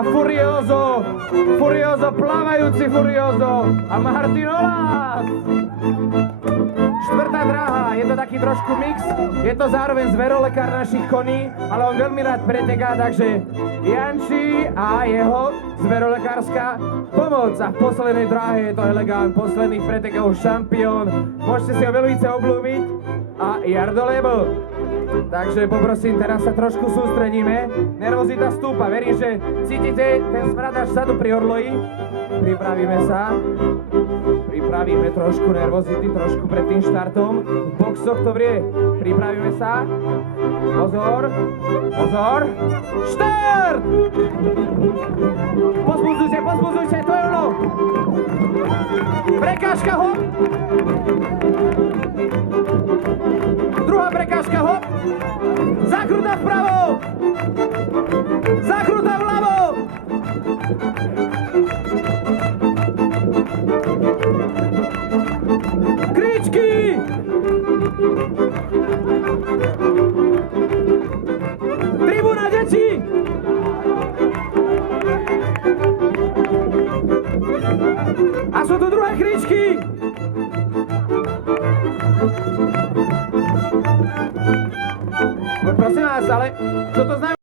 Furioso, Furioso, plávajúci Furioso a Martin Olás. Štvrtá dráha, je to taký trošku mix, je to zároveň zverolekár našich koní, ale on veľmi rád preteká, takže Janči a jeho zverolekárska pomoc. A v poslednej dráhe je to elegant, posledných pretekov šampión, môžete si ho veľmi obľúbiť a Jardo Lebl. Takže poprosím, teraz sa trošku sústredíme, nervozita stúpa, verím, že cítite ten smrad až vzadu pri orloji. Pripravíme sa, pripravíme trošku nervozity, trošku pred tým štartom. V boxoch to vrie, pripravíme sa, pozor, pozor, štart! Pozbudzujte, to je ono! Prekážka, hop! Druhá prekážka, hop! Zakruta vpravo! Zakruta vľavo! Kričky! Tribúna detí! A sú tu druhé kričky! Prosím vás, ale čo to znamená?